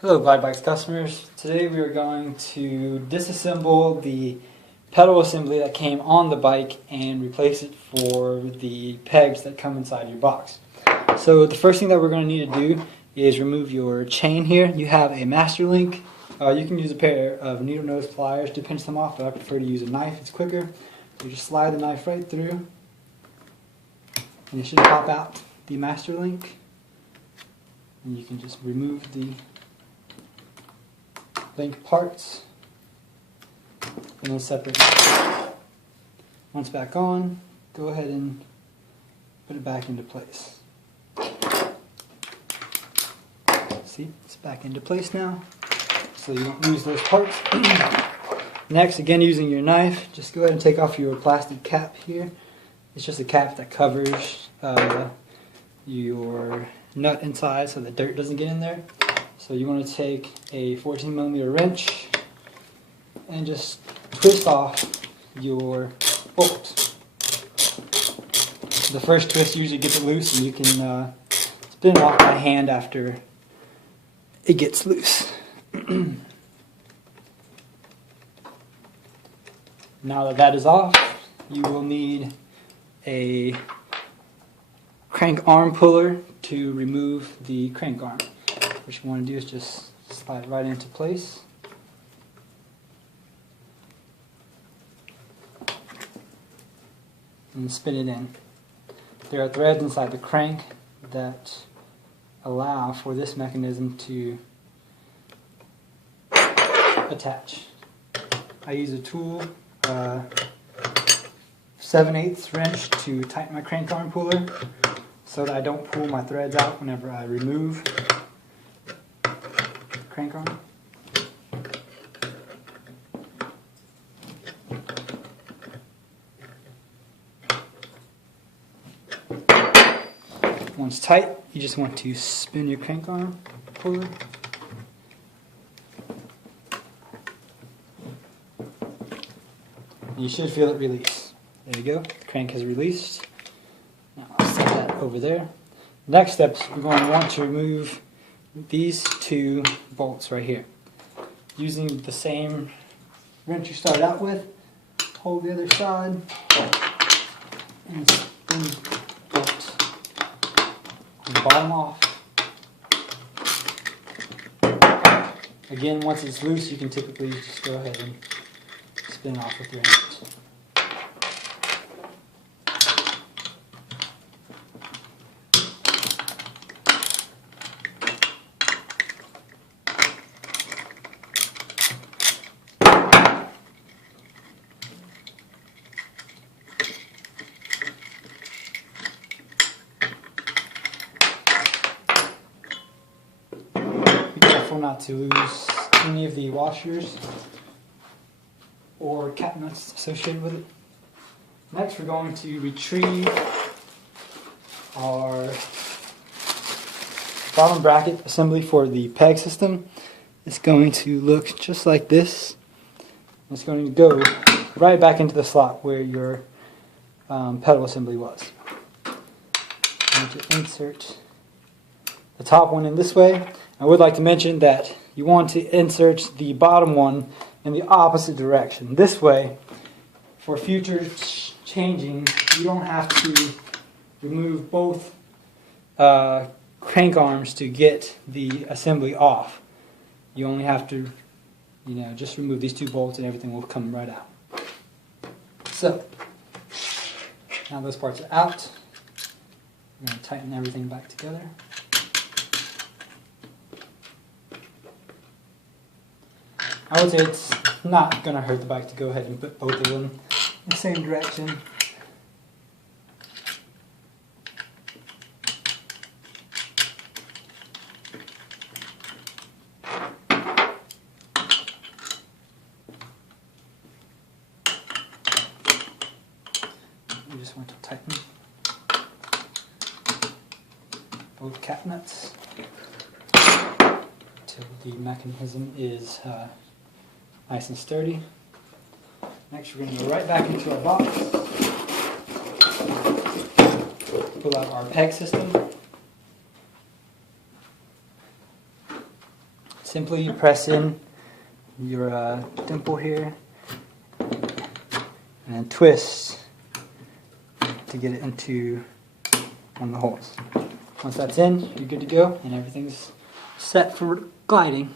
Hello Glide Bikes customers. Today we are going to disassemble the pedal assembly that came on the bike and replace it for the pegs that come inside your box. So the first thing that we're going to need to do is remove your chain here. You have a master link. You can use a pair of needle nose pliers to pinch them off, but I prefer to use a knife. It's quicker. So you just slide the knife right through and it should pop out the master link. And you can just remove the link parts and then separate them. Once back on, go ahead and put it back into place. See, it's back into place now, so you don't lose those parts. Next, again using your knife, just go ahead and take off your plastic cap here. It's just a cap that covers your nut inside so the dirt doesn't get in there. So you want to take a 14mm wrench and just twist off your bolt. The first twist usually gets it loose, and you can spin it off by hand after it gets loose. Now that that is off, you will need a crank arm puller to remove the crank arm. What you want to do is just slide it right into place. And spin it in. There are threads inside the crank that allow for this mechanism to attach. I use a tool, 7/8 wrench to tighten my crank arm puller so that I don't pull my threads out whenever I remove crank arm. Once tight, you just want to spin your crank arm puller. And you should feel it release. There you go, the crank has released. Now I'll set that over there. Next steps, we're going to want to remove these two bolts right here. Using the same wrench you started out with, hold the other side and spin bolt on the bottom off. Again, once it's loose, you can typically just go ahead and spin off with your hands. Not to lose any of the washers or cap nuts associated with it. Next, we're going to retrieve our bottom bracket assembly for the peg system. It's going to look just like this. It's going to go right back into the slot where your pedal assembly was. I'm going to insert the top one in this way. I would like to mention that you want to insert the bottom one in the opposite direction. This way, for future changing, you don't have to remove both crank arms to get the assembly off. You only have to, just remove these two bolts and everything will come right out. So, now those parts are out. I'm going to tighten everything back together. I would say it's not going to hurt the bike to go ahead and put both of them in the same direction. You just want to tighten both cap nuts until the mechanism is nice and sturdy. Next, we're going to go right back into our box, pull out our peg system. Simply you press in your dimple here and then twist to get it into one of the holes. Once that's in, you're good to go and everything's set for gliding.